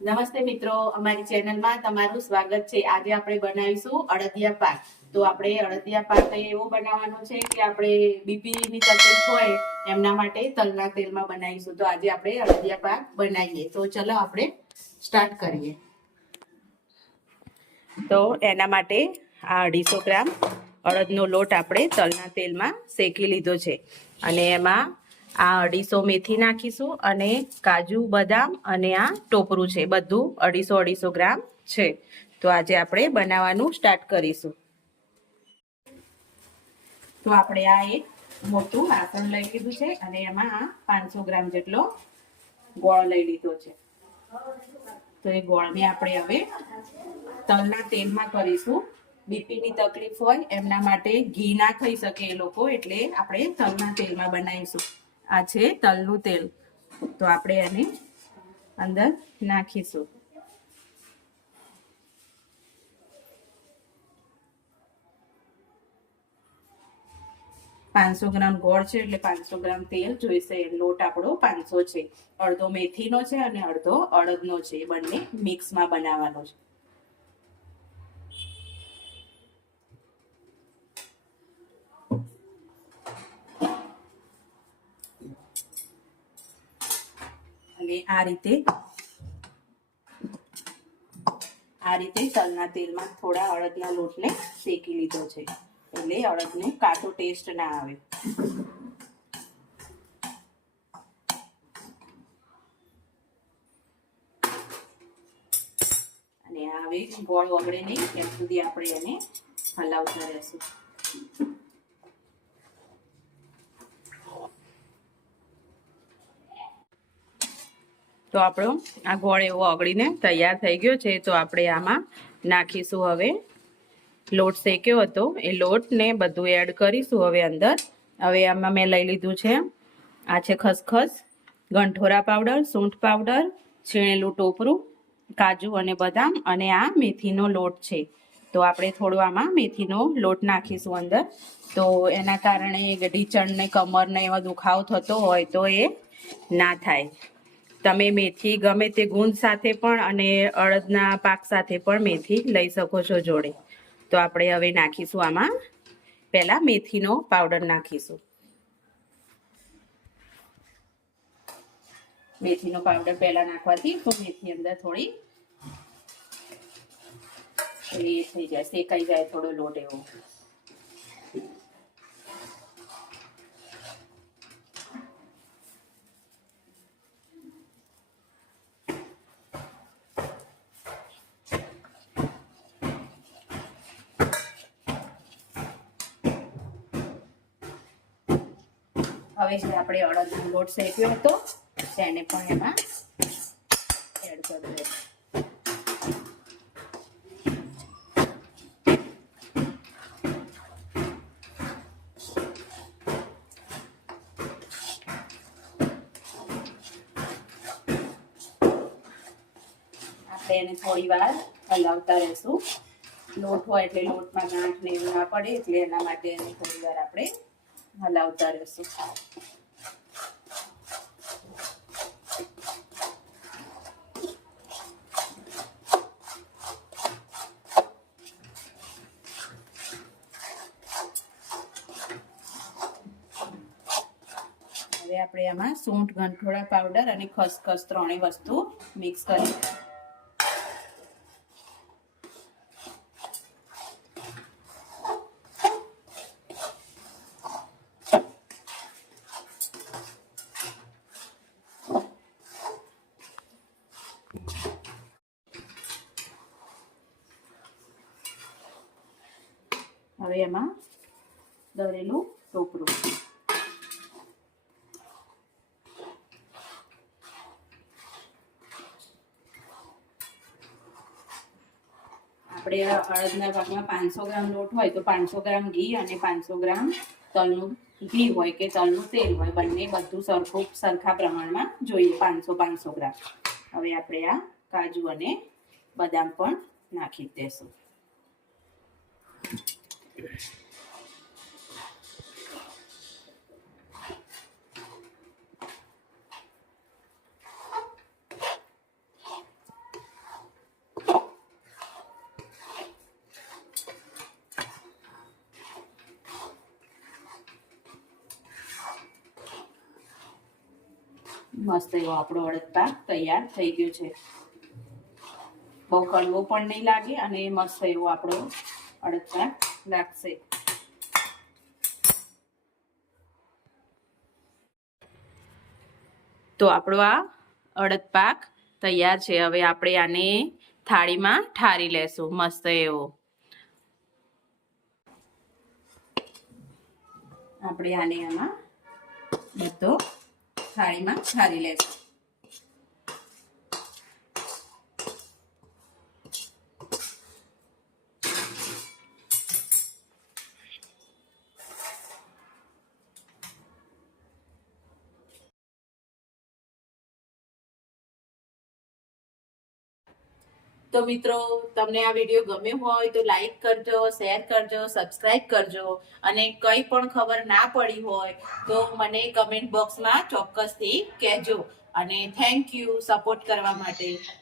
નમસ્તે મિત્રો, અમારી ચેનલમાં તમારું સ્વાગત છે। આજે આપણે બનાવીશું અડદિયા પાક। તો આપણે અડદિયા પાક એવો બનાવવાનો છે કે આપણે બીપીની તકલીફ હોય એમના માટે તલના તેલમાં બનાવીશું। તો આજે આપણે અડદિયા પાક બનાવીએ। તો ચલો આપણે સ્ટાર્ટ કરીએ। તો એના માટે આ 250 ગ્રામ અડદનો લોટ આપણે તલના તેલમાં શેકી લીધો છે અને એમાં આ 250 મેથી નાખીશું અને કાજુ બદામ અને આ ટોપરું છે, બધું 250 ગ્રામ છે। તો આજે આપણે બનાવવાનું સ્ટાર્ટ કરીશું। તો આપણે આ એક મોટું વાસણ લઈ લીધું છે અને એમાં આ 500 ગ્રામ જેટલો ગોળ લઈ લીધો છે। તો એ ગોળને આપણે હવે તલના તેલમાં કરીશું। બીપીની તકલીફ હોય એમના માટે ઘી ના ખાઈ શકે એ લોકો, એટલે આપણે તલના તેલમાં બનાવીશું। આ છે તલનું તેલ, તો આપણે એને અંદર નાખીશું। પાંચસો ગ્રામ ગોળ છે એટલે 500 ગ્રામ તેલ જોઈશે। લોટ આપણો 500 છે, અડધો મેથીનો છે અને અડધો અડદનો છે, બંને મિક્સમાં બનાવવાનો છે। અને આ રીતે તલના તેલમાં થોડા અડદના લોટને શેકી લીધો છે, એટલે અડદનો કાચો ટેસ્ટ ના આવે। અને હવે ગોળ ઓગળે નહીં ત્યાં સુધી આપણે એને હલાવતા રહેશું। તો આપણો આ ગોળ એવો ઓગળીને તૈયાર થઈ ગયો છે। તો આપણે આમાં નાખીશું હવે લોટ શેક્યો હતો એ લોટને બધું એડ કરીશું હવે અંદર। હવે આમાં મેં લઈ લીધું છે, આ છે ખસખસ, ગંઠોરા પાવડર, સૂંઠ પાવડર, છીણેલું ટોપરું, કાજુ અને બદામ અને આ મેથીનો લોટ છે। તો આપણે થોડો આમાં મેથીનો લોટ નાખીશું અંદર, તો એના કારણે ઢીચણને કમરને એવા દુખાવો થતો હોય તો એ ના થાય। તમે મેથી ગમે તે ગુંદ સાથે પણ અને અડદના પાક સાથે પણ મેથી લઈ શકો છો જોડે। તો આપણે હવે નાખીશું આમાં પહેલા મેથીનો પાવડર નાખીશું। મેથીનો પાવડર પહેલા નાખવાથી તો મેથી અંદર થોડી એ થઈ જાય, શેકાઈ જાય થોડો લોટ એવો। હવે જે આપણે અડદનો લોટ શેક્યો હતો તેને પણ એમાં એડ કરી દઈશું। આપણે એને થોડી વાર હલાવતા રહેશું। લોટ હોય એટલે લોટમાં ગાંઠ ને એવું ના પડે, એટલે એના માટે એને થોડી વાર આપણે હલાવતા રહેશું। હવે આપણે આમાં સૂંઠ, ગંઠોડા પાવડર અને ખસખસ ત્રણેય વસ્તુ મિક્સ કરી હવે એમાં દળેલું ટોપરું, આપણે અડદના પાકમાં 500 ગ્રામ લોટ હોય તો 500 ગ્રામ ઘી અને 500 ગ્રામ તલનું ઘી હોય કે તલનું તેલ હોય, બંને બધું સરખા પ્રમાણમાં જોઈએ, 500 ગ્રામ। હવે આપણે આ કાજુ અને બદામ પણ નાખી દેશું। મસ્ત એવો આપણો અડદ પાક તૈયાર થઈ ગયો છે. બહુ કડવો પણ નહીં લાગે અને મસ્ત એવો આપણો અડદ પાક લાગશે. તો આપણો આ અડદ પાક તૈયાર છે. હવે આપણે આને થાળીમાં ઠારી લેશું મસ્ત એવો. આપણે આને આમાં બધો થાળીમાં ઠારી લેશું. તો મિત્રો, તમને આ વિડીયો ગમ્યો હોય તો લાઈક કરજો, શેર કરજો, સબસ્ક્રાઇબ કરજો અને કંઈ પણ ખબર ના પડી હોય તો મને કમેન્ટ બોક્સમાં ચોક્કસથી કહેજો. અને થેન્ક યુ સપોર્ટ કરવા માટે.